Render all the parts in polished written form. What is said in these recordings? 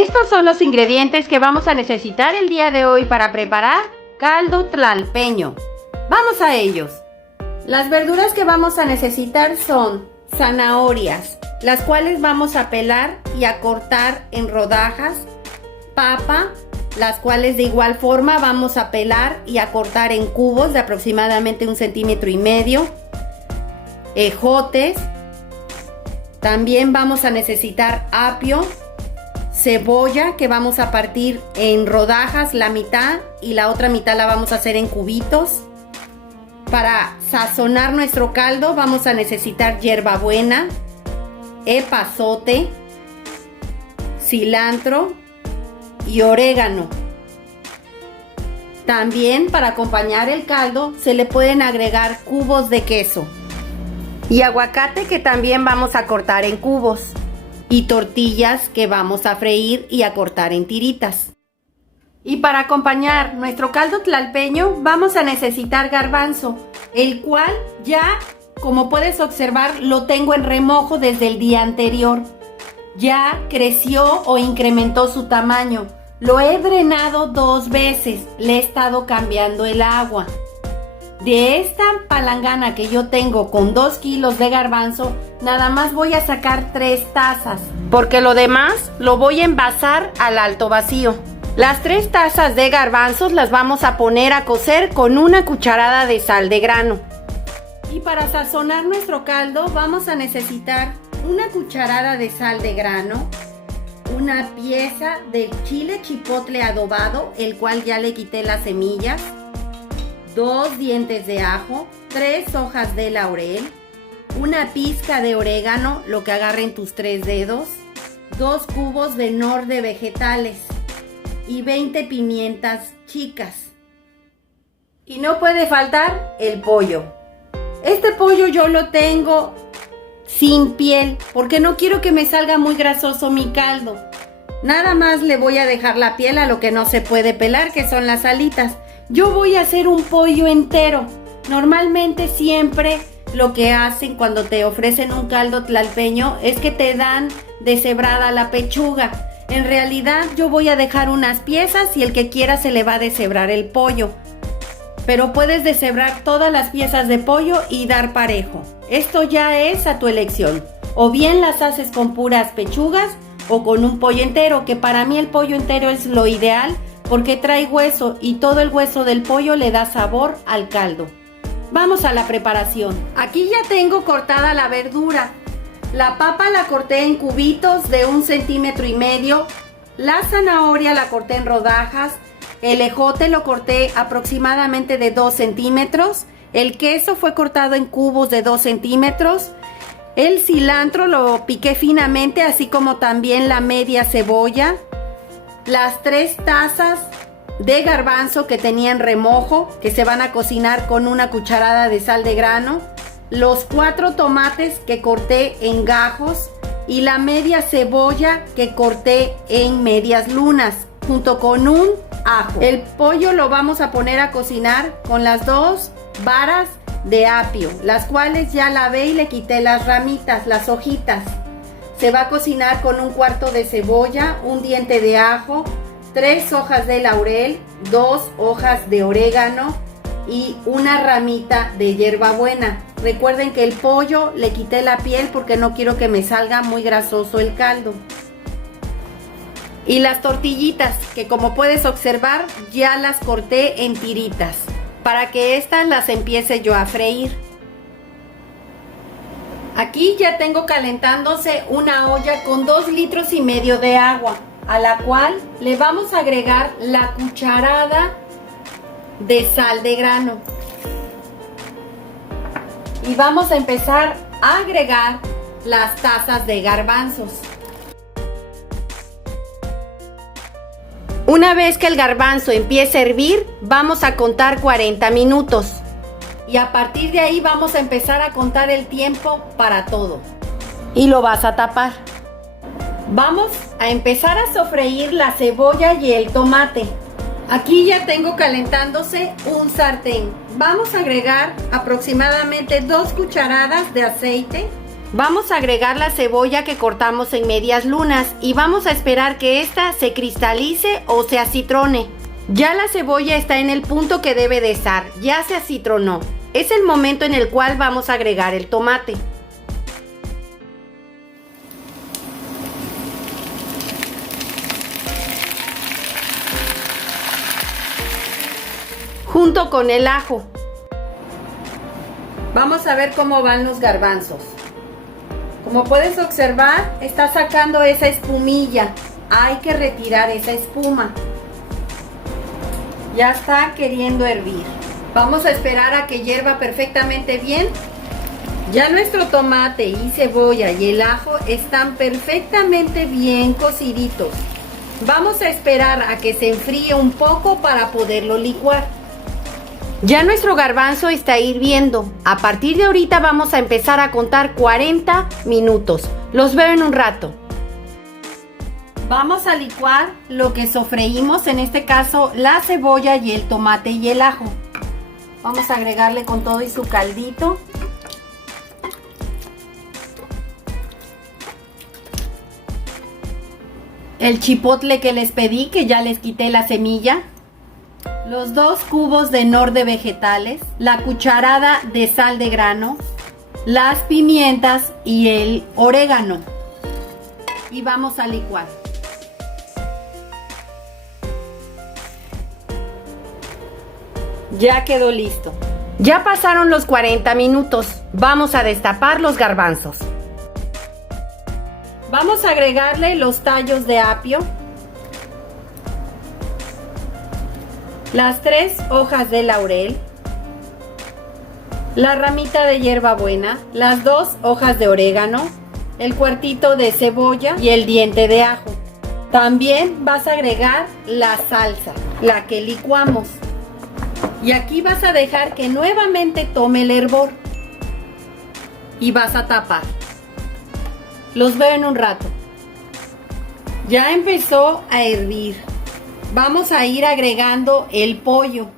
Estos son los ingredientes que vamos a necesitar el día de hoy para preparar caldo tlalpeño. Vamos a ellos. Las verduras que vamos a necesitar son zanahorias, las cuales vamos a pelar y a cortar en rodajas, papa, las cuales de igual forma vamos a pelar y a cortar en cubos de aproximadamente 1,5 centímetros, ejotes, también vamos a necesitar apio, cebolla que vamos a partir en rodajas la mitad y la otra mitad la vamos a hacer en cubitos. Para sazonar nuestro caldo vamos a necesitar hierbabuena, epazote, cilantro y orégano. También para acompañar el caldo se le pueden agregar cubos de queso y aguacate que también vamos a cortar en cubos y tortillas que vamos a freír y a cortar en tiritas. Y para acompañar nuestro caldo tlalpeño vamos a necesitar garbanzo, el cual ya, como puedes observar, lo tengo en remojo desde el día anterior. Ya creció o incrementó su tamaño. Lo he drenado 2 veces, le he estado cambiando el agua. De esta palangana que yo tengo con 2 kilos de garbanzo, nada más voy a sacar 3 tazas, porque lo demás lo voy a envasar al alto vacío. Las 3 tazas de garbanzos las vamos a poner a cocer con una cucharada de sal de grano. Y para sazonar nuestro caldo vamos a necesitar una cucharada de sal de grano, una pieza de chile chipotle adobado, el cual ya le quité las semillas, 2 dientes de ajo, 3 hojas de laurel, una pizca de orégano, lo que agarren tus 3 dedos, 2 cubos de nor de vegetales y 20 pimientas chicas. Y no puede faltar el pollo. Este pollo yo lo tengo sin piel porque no quiero que me salga muy grasoso mi caldo. Nada más le voy a dejar la piel a lo que no se puede pelar, que son las alitas. Yo voy a hacer un pollo entero. Normalmente siempre lo que hacen cuando te ofrecen un caldo tlalpeño es que te dan deshebrada la pechuga. En realidad yo voy a dejar unas piezas y el que quiera se le va a deshebrar el pollo. Pero puedes deshebrar todas las piezas de pollo y dar parejo. Esto ya es a tu elección. O bien las haces con puras pechugas o con un pollo entero, que para mí el pollo entero es lo ideal porque trae hueso y todo el hueso del pollo le da sabor al caldo. Vamos a la preparación. Aquí ya tengo cortada la verdura. La papa la corté en cubitos de 1,5 centímetros. La zanahoria la corté en rodajas. El ejote lo corté aproximadamente de 2 centímetros. El queso fue cortado en cubos de 2 centímetros. El cilantro lo piqué finamente, así como también la media cebolla. Las 3 tazas de garbanzo que tenía en remojo, que se van a cocinar con una cucharada de sal de grano. Los 4 tomates que corté en gajos y la media cebolla que corté en medias lunas, junto con un ajo. El pollo lo vamos a poner a cocinar con las 2 varas de apio, las cuales ya lavé y le quité las ramitas, las hojitas. Se va a cocinar con 1/4 de cebolla, 1 diente de ajo, 3 hojas de laurel, 2 hojas de orégano y una ramita de hierbabuena. Recuerden que el pollo le quité la piel porque no quiero que me salga muy grasoso el caldo. Y las tortillitas, que como puedes observar ya las corté en tiritas para que estas las empiece yo a freír. Aquí ya tengo calentándose una olla con 2,5 litros de agua, a la cual le vamos a agregar la cucharada de sal de grano. Y vamos a empezar a agregar las tazas de garbanzos. Una vez que el garbanzo empiece a hervir, vamos a contar 40 minutos. Y a partir de ahí vamos a empezar a contar el tiempo para todo. Y lo vas a tapar. Vamos a empezar a sofreír la cebolla y el tomate. Aquí ya tengo calentándose un sartén. Vamos a agregar aproximadamente 2 cucharadas de aceite Vamos a agregar la cebolla que cortamos en medias lunas y vamos a esperar que ésta se cristalice o se acitrone. Ya la cebolla está en el punto que debe de estar, ya se acitronó. Es el momento en el cual vamos a agregar el tomate. Junto con el ajo. Vamos a ver cómo van los garbanzos. Como puedes observar, está sacando esa espumilla. Hay que retirar esa espuma. Ya está queriendo hervir. Vamos a esperar a que hierva perfectamente bien. Ya nuestro tomate y cebolla y el ajo están perfectamente bien cociditos. Vamos a esperar a que se enfríe un poco para poderlo licuar. Ya nuestro garbanzo está hirviendo. A partir de ahorita vamos a empezar a contar 40 minutos. Los veo en un rato. Vamos a licuar lo que sofreímos, en este caso la cebolla y el tomate y el ajo. Vamos a agregarle con todo y su caldito. El chipotle que les pedí, que ya les quité la semilla. Los 2 cubos de nor de vegetales, la cucharada de sal de grano, las pimientas y el orégano. Y vamos a licuar. Ya quedó listo. Ya pasaron los 40 minutos. Vamos a destapar los garbanzos. Vamos a agregarle los tallos de apio, las 3 hojas de laurel, la ramita de hierbabuena, las 2 hojas de orégano, el cuartito de cebolla y el diente de ajo. También vas a agregar la salsa, la que licuamos. Y aquí vas a dejar que nuevamente tome el hervor. Y vas a tapar. Los veo en un rato. Ya empezó a hervir. Vamos a ir agregando el pollo.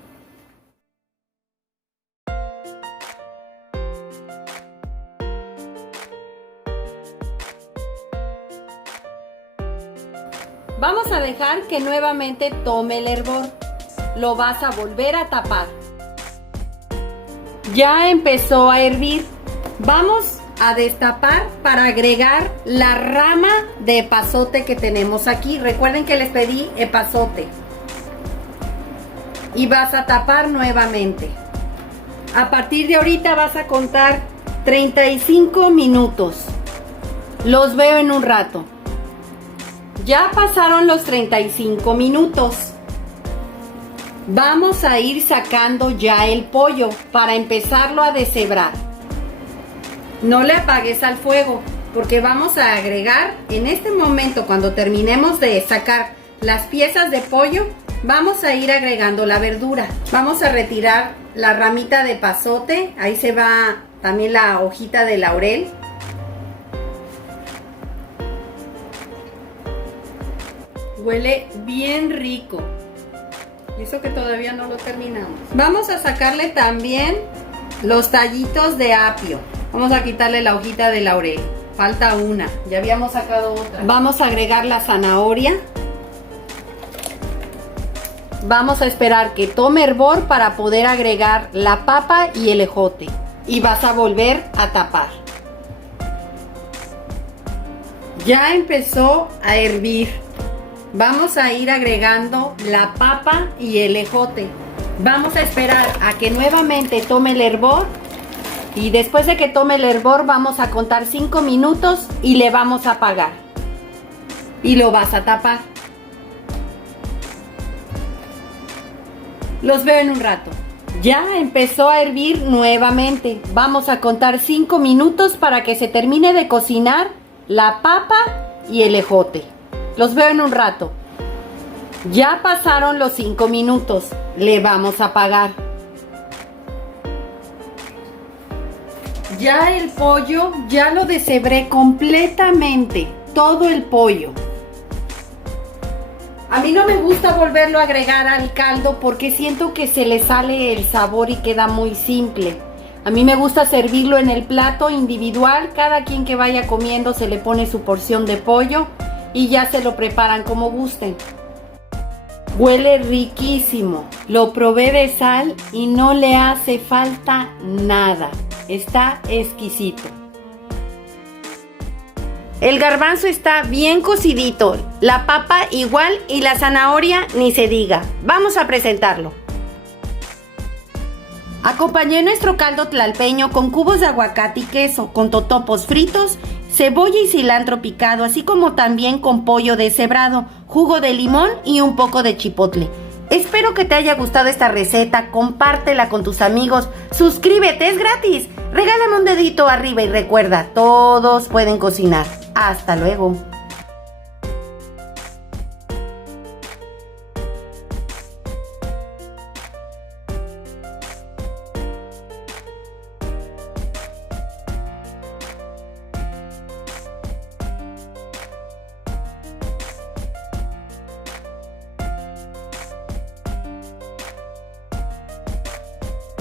Vamos a dejar que nuevamente tome el hervor. Lo vas a volver a tapar. Ya empezó a hervir. Vamos a destapar para agregar la rama de epazote que tenemos aquí. Recuerden que les pedí epazote. Y vas a tapar nuevamente. A partir de ahorita vas a contar 35 minutos. Los veo en un rato. Ya pasaron los 35 minutos. Vamos a ir sacando ya el pollo para empezarlo a deshebrar. No le apagues al fuego, porque vamos a agregar en este momento, cuando terminemos de sacar las piezas de pollo, vamos a ir agregando la verdura. Vamos a retirar la ramita de epazote, ahí se va también la hojita de laurel. Huele bien rico. Y eso que todavía no lo terminamos. Vamos a sacarle también los tallitos de apio. Vamos a quitarle la hojita de laurel. Falta una. Ya habíamos sacado otra. Vamos a agregar la zanahoria. Vamos a esperar que tome hervor para poder agregar la papa y el ejote. Y vas a volver a tapar. Ya empezó a hervir. Vamos a ir agregando la papa y el ejote. Vamos a esperar a que nuevamente tome el hervor. Y después de que tome el hervor vamos a contar 5 minutos y le vamos a apagar. Y lo vas a tapar. Los veo en un rato. Ya empezó a hervir nuevamente. Vamos a contar 5 minutos para que se termine de cocinar la papa y el ejote. Los veo en un rato. Ya pasaron los 5 minutos. Le vamos a apagar. Ya el pollo, ya lo deshebré completamente. Todo el pollo. A mí no me gusta volverlo a agregar al caldo porque siento que se le sale el sabor y queda muy simple. A mí me gusta servirlo en el plato individual. Cada quien que vaya comiendo se le pone su porción de pollo y ya se lo preparan como gusten. Huele riquísimo. Lo probé de sal y no le hace falta nada. Está exquisito. El garbanzo está bien cocidito, la papa igual y la zanahoria ni se diga. Vamos a presentarlo. Acompañé nuestro caldo tlalpeño con cubos de aguacate y queso, con totopos fritos, cebolla y cilantro picado, así como también con pollo deshebrado, jugo de limón y un poco de chipotle. Espero que te haya gustado esta receta, compártela con tus amigos, suscríbete, es gratis. Regálame un dedito arriba y recuerda, todos pueden cocinar. Hasta luego.